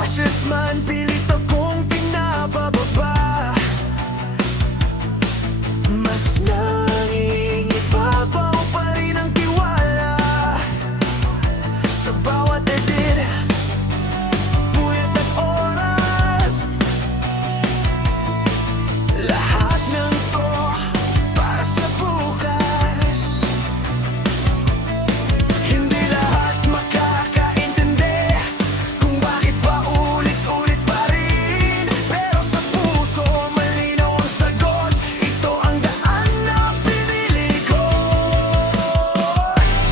Cautious man, pilit akong pinabababa. Mas nangingibabaw pa rin ang tiwala. Sa bawat edit, puyat at oras, lahat ng to para sa bukas. Hindi lahat makakaintindi kung bakit pa ulit-ulit pa rin. Pero sa puso malinaw ang sagot, ito ang daan na pinili ko.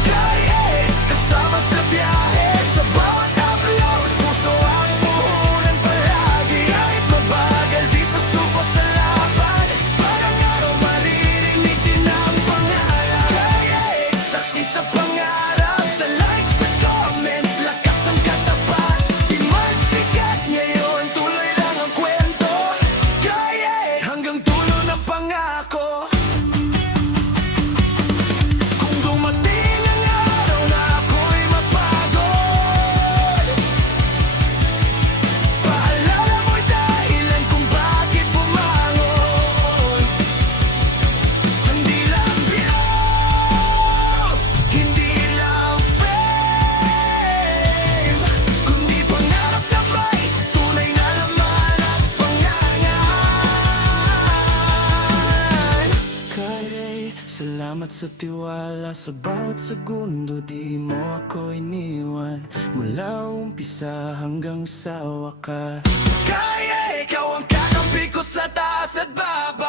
Kaya kasama sa biyahe, sa bawat upload, puso ang puhunan palagi. Kahit mabagal, di susuko sa laban, parang araw maririnig din ang pangalan. Kaya saksi sa pangarap, sa likes, sa comments, lakas ang katapat. Di man sikat ngayon, tuloy lang ang kwento. Kaya hanggang tulo ng pangako. Kung dumating ang araw na ako'y mapagod, paalala mo'y dahilan kung bakit bumangon. Hindi lang views, hindi lang fame, kundi pangarap na may tunay na laman at pangangan. Kaya salamat sa tiwala, sa bawat segundo di mo ako iniwan. Mula umpisa hanggang sa wakas, kaya ikaw ang kakampi ko sa taas at baba.